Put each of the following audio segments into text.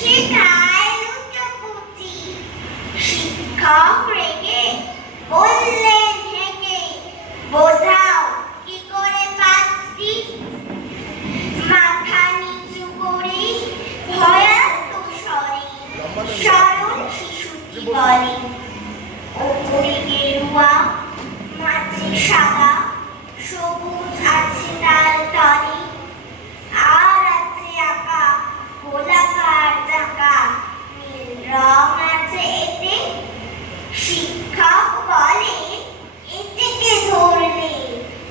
শেখায় লুটোপুটি। শিক্ষক রেগে বললেন হেঁকে, বোঝাও কি করে পাঁচটি। মাথা নিচু করে ভয়ার্ত স্বরে সরল শিশুটি বলে, ওপরে গেরুয়া, মাঝে সাদা, সবুজ আছে তার তলে, আর আছে আঁকা গোলাকার চাকা, নীল রং আছে এতে। শিক্ষক বলে, এটিকে ধরলে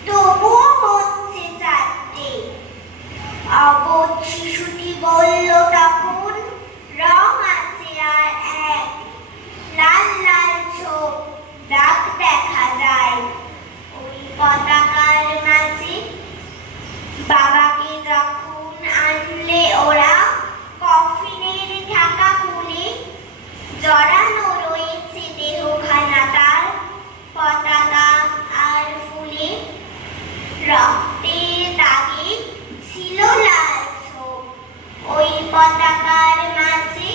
তবুও হচ্ছে চারটে। অবোধ শিশুটি বলল তখন, রং আছে আর এক, লাল লাল ছোপ, দাগ দেখা যায় ওই পতাকার মাঝে। বাবাকে যখন আনলে ওরা কফিনের ঢাকা খুলে, জড়ানো রয়েছে দেহখানা তার পতাকা আর ফুলে। রক্তের দাগে ছিল লাল ছোপ ওই পতাকার মাঝে।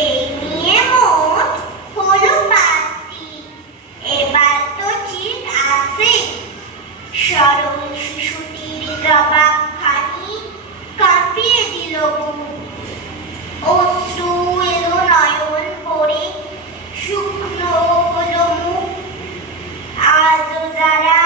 এই নিয়ে মোট হলো পাঁচটি, এবার তো ঠিক আছে। সরল শিশুটির জবাবখানি কাঁপিয়ে দিল বুক। অশ্রু এলো নয়ন পড়ে, শুকনো হলো মুখ। আজও যারা